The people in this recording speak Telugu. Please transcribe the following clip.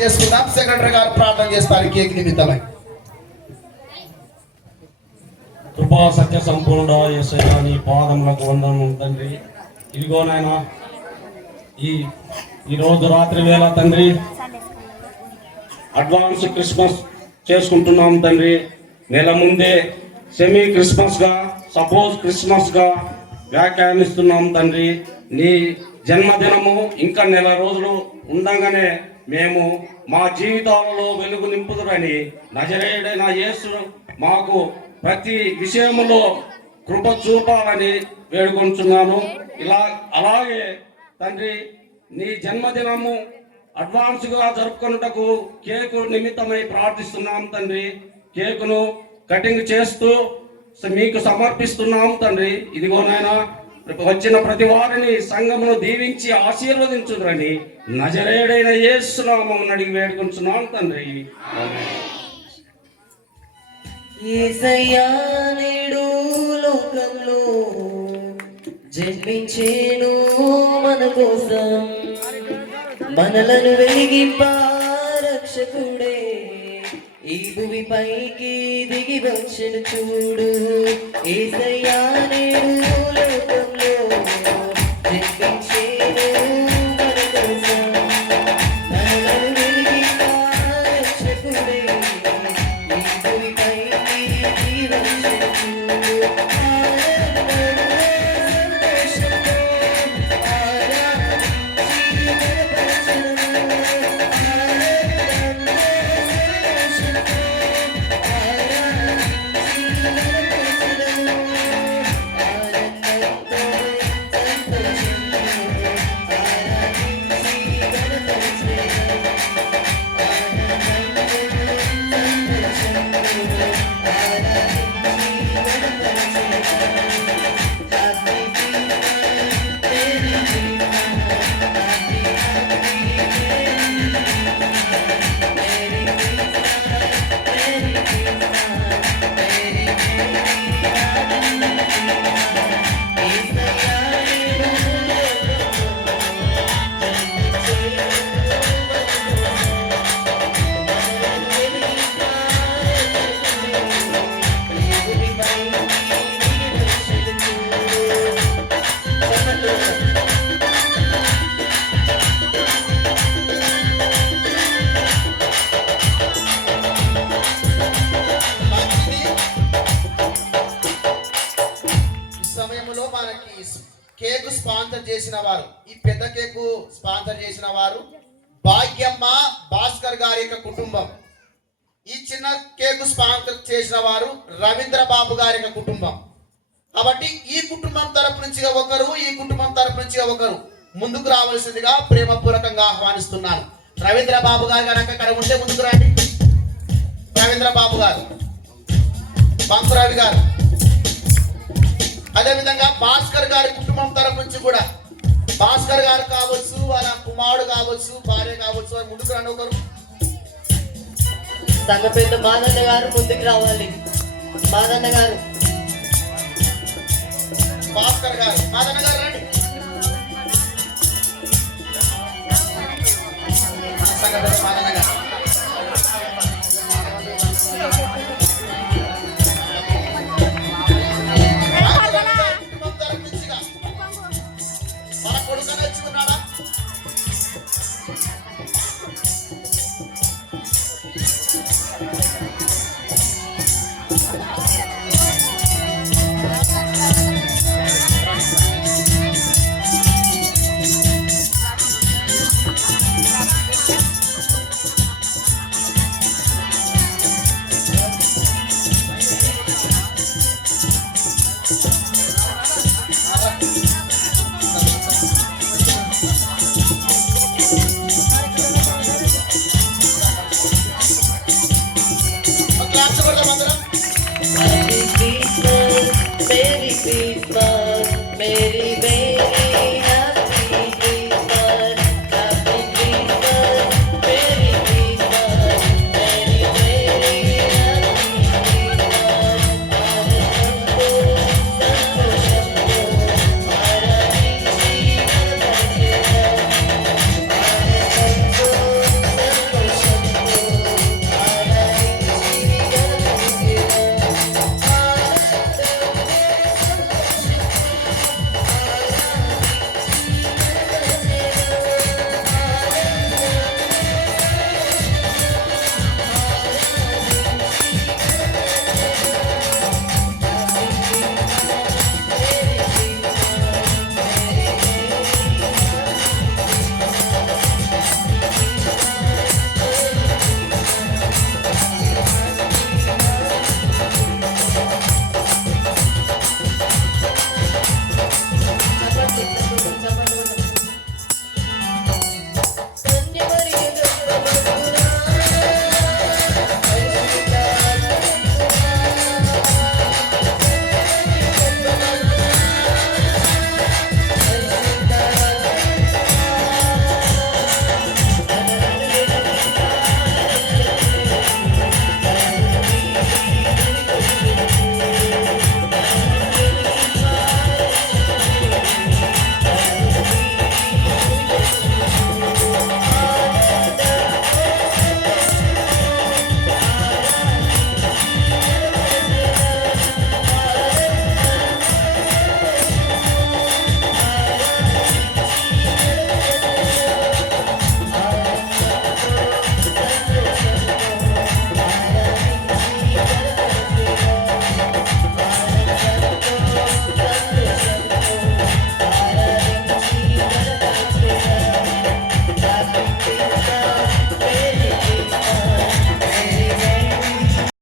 చేసుకుందాం. సెక్రటరీ గారు ప్రార్థన చేస్తారు కేక్ నిమిత్తమై. కృపా సత్య సంపూర్ణ యేసయ్యా నీ పాదములకు వందనం తండ్రి. ఇదిగో నాయనా ఈ రోజు రాత్రి వేళ తండ్రి అడ్వాన్స్ క్రిస్మస్ చేసుకుంటున్నాం తండ్రి. నెల ముందే సెమీ క్రిస్మస్ గా సపోజ్ క్రిస్మస్ గా వ్యాఖ్యానిస్తున్నాం తండ్రి. నీ జన్మదినము ఇంకా నెల రోజులు ఉండగానే మేము మా జీవితాలలో వెలుగు నింపుదురని నజరేయుడైన యేసు మాకు ప్రతి విషయములో కృప చూపాలని వేడుకొంచున్నాను. అలాగే తండ్రి నీ జన్మదినము అడ్వాన్స్గా జరుపుకొనుటకు కేకు నిమిత్తమై ప్రార్థిస్తున్నాం తండ్రి. కేకును కటింగ్ చేస్తూ మీకు సమర్పిస్తున్నాం తండ్రి. ఇదిగో నాయనా వచ్చిన ప్రతి వారిని సంఘమును దీవించి ఆశీర్వదించుదురని నజరేయుడైన యేసు నామమున అడిగి వేడుకొంచున్నాం తండ్రి. యేసయ్యా నేడు లోకంలో జన్మించేను మన కోసం, మనలను వెలిగింప రక్షకుడే ఈ భూమిపైకి దిగి వచ్చెను చూడు. యేసయ్యా నేడు లోకంలో జన్మించేను మన కోసం, మనలను వెలిగింప రక్షకుడే ఈ భూమిపైకి దిగి వచ్చెను చూడు. కేకు స్పాన్సర్ చేసిన వారు, ఈ పెద్ద కేకు స్పాన్సర్ చేసిన వారు భాగ్యమ్మ భాస్కర్ గారి యొక్క కుటుంబం. ఈ చిన్న కేకు స్పాన్సర్ చేసిన వారు రవీంద్ర బాబు గారి యొక్క కుటుంబం. కాబట్టి ఈ కుటుంబం తరపు నుంచి ఒకరు, ఈ కుటుంబం తరపు నుంచి ఒకరు ముందుకు రావాల్సిందిగా ప్రేమపూర్వకంగా ఆహ్వానిస్తున్నాను. రవీంద్ర బాబు గారు కనుక అక్కడ ఉంటే ముందుకు రండి. రవీంద్ర బాబు గారు, బంకురావి గారు, అదేవిధంగా భాస్కర్ గారి కుటుంబం తరపు నుంచి కూడా భాస్కర్ గారు కావచ్చు, వాళ్ళ కుమారుడు కావచ్చు, భార్య కావచ్చు, వారు ముందుకు రండి. ఒకరు సంఘ పెద్ద మాదన్న గారు ముందుకు రావాలి. మాదన్న గారు, భాస్కర్ గారు, మాదన్న గారు రండి. సంఘ పెద్ద మాదన్న గారు, Merry Christmas, Merry